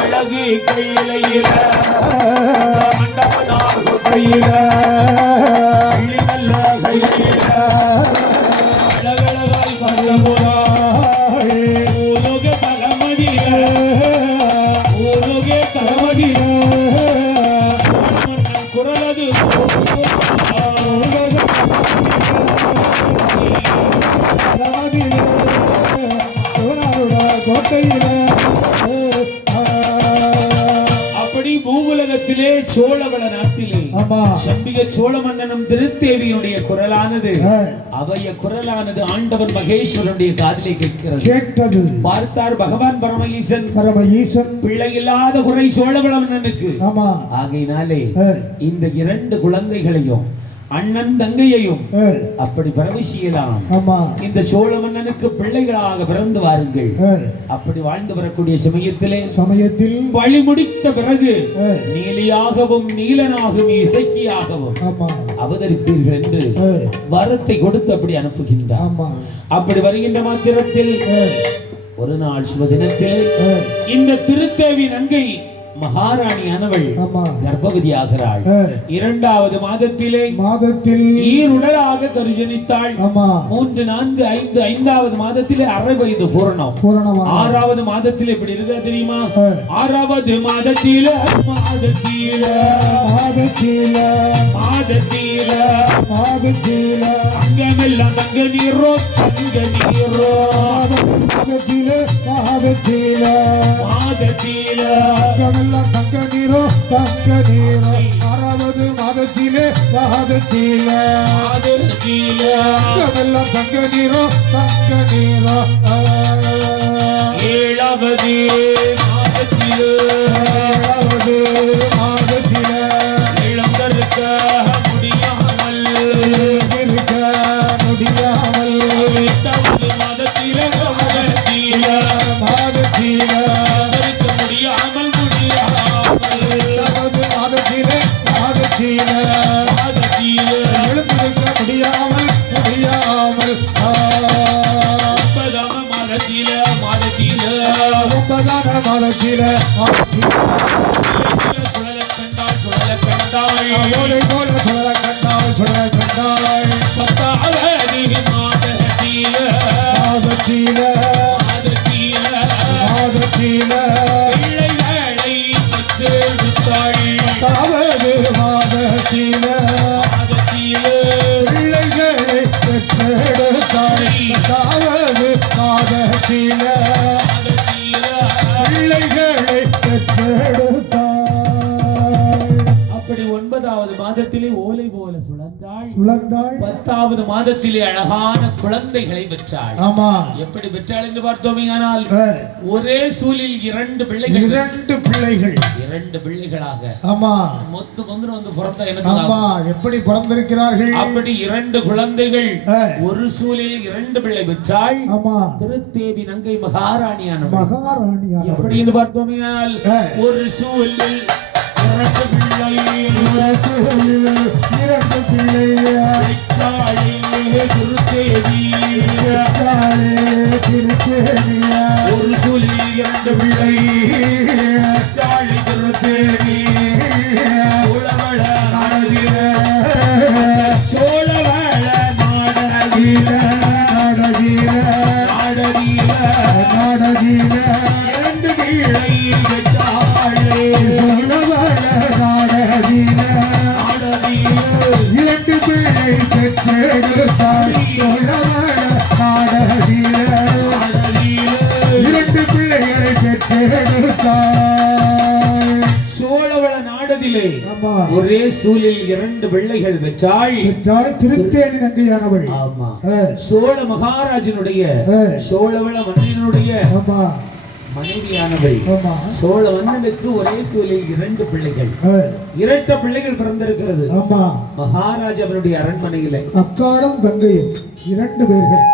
அழகு கையில மண்டபனார் கையில நல்ல கையில அழகழகாய் பரலபுரா ஊருக தலமதிர ஊருக தலமதிர குரலது அப்படி பூவுலகத்திலே சோழவள நாட்டிலே செம்பிக சோழ மன்னனும் திருத்தேவியுடைய குரலானது அவைய குரலானது ஆண்டவன் மகேஸ்வரனுடைய காதிலே கேட்கிறது. பார்த்தார் பகவான் பரமஈசன் பிள்ளை இல்லாத குறை சோழவள மன்னனுக்கு. ஆகையினாலே இந்த 2 குழந்தைகளையும் அண்ணன் தங்கையையும் அப்படி பரவி செய்யலாம். இந்த சோழ மன்னனுக்கு பிள்ளைகளாக பிறந்து வாருங்கள். அப்படி வாழ்ந்து வரக்கூடிய சமயத்தில் வழி முடித்த பிறகு நீலியாகவும் நீலனாகவும் இசைக்கியாகவும் அவதரிப்பீர்கள் என்று வரத்தை கொடுத்து அப்படி அனுப்புகின்றார். அப்படி வருகின்ற மாத்திரத்தில் ஒரு நாள் சுப தினத்திலே இந்த திருத்தேவி நங்கை மகாராணியானவள் கர்ப்பவதி ஆகிறாள். 2வது மாதத்தில் ஈருடலாக கருஜனித்தாள். 3, 4, 5 5வது மாதத்திலே அரை வயது பூரணம். 6வது மாதத்தில் எப்படி இருக்க தெரியுமா? 6வது மாதத்தில அங்கமெல்லாம் தங்க நீரோ தங்க நீரோ 6வது மாதத்திலே தங்க நீரோ 7வது மாதத்திலே இளங்கருக்க முடியாமல் 8வது மாதத்திலே அப்படி 9வது மாதத்திலே ஓலை போல சுழன்றாள். 10வது மாதத்திலே அழகான குழந்தைகளை பெற்றாள். எப்படி பெற்றாள் என்று பார்த்தோமேயானால் ஒரே சூலில் 2 பிள்ளைகள் 2 பிள்ளைகளாக மொத்தம் வந்து பிறந்த எப்படி பிறந்திருக்கிறார்கள்? அப்படி 2 குழந்தைகள் ஒரு சூலில் 2 பிள்ளை பெற்றாள். திருத்தேவி நங்கை மகாராணியானவள். எப்படி என்று பார்த்தோமேயானால் ஒரு சூலில் 2 பிள்ளை திருத்தேவி ஒரு சூலில் 2 பிள்ளை திருத்தேவி சோழவள நாடகீர 2 பிள்ளை பெற்றாளே. வயதிலே ஒரே சூலில் 2 பிள்ளைகள் பெற்றாள். திருத்தேனி நங்கையானவள். ஆமா. சோழ மகாராஜனுடைய சோழவள மன்னனுடைய மனைவியானவள். சோழ மன்னனுக்கு ஒரே சூலில் 2 பிள்ளைகள், இரட்ட பிள்ளைகள் பிறந்திருக்கிறது. மகாராஜா அவனுடைய அரண்மனையில அக்காலும் தங்கையும் 2 பேர்கள்.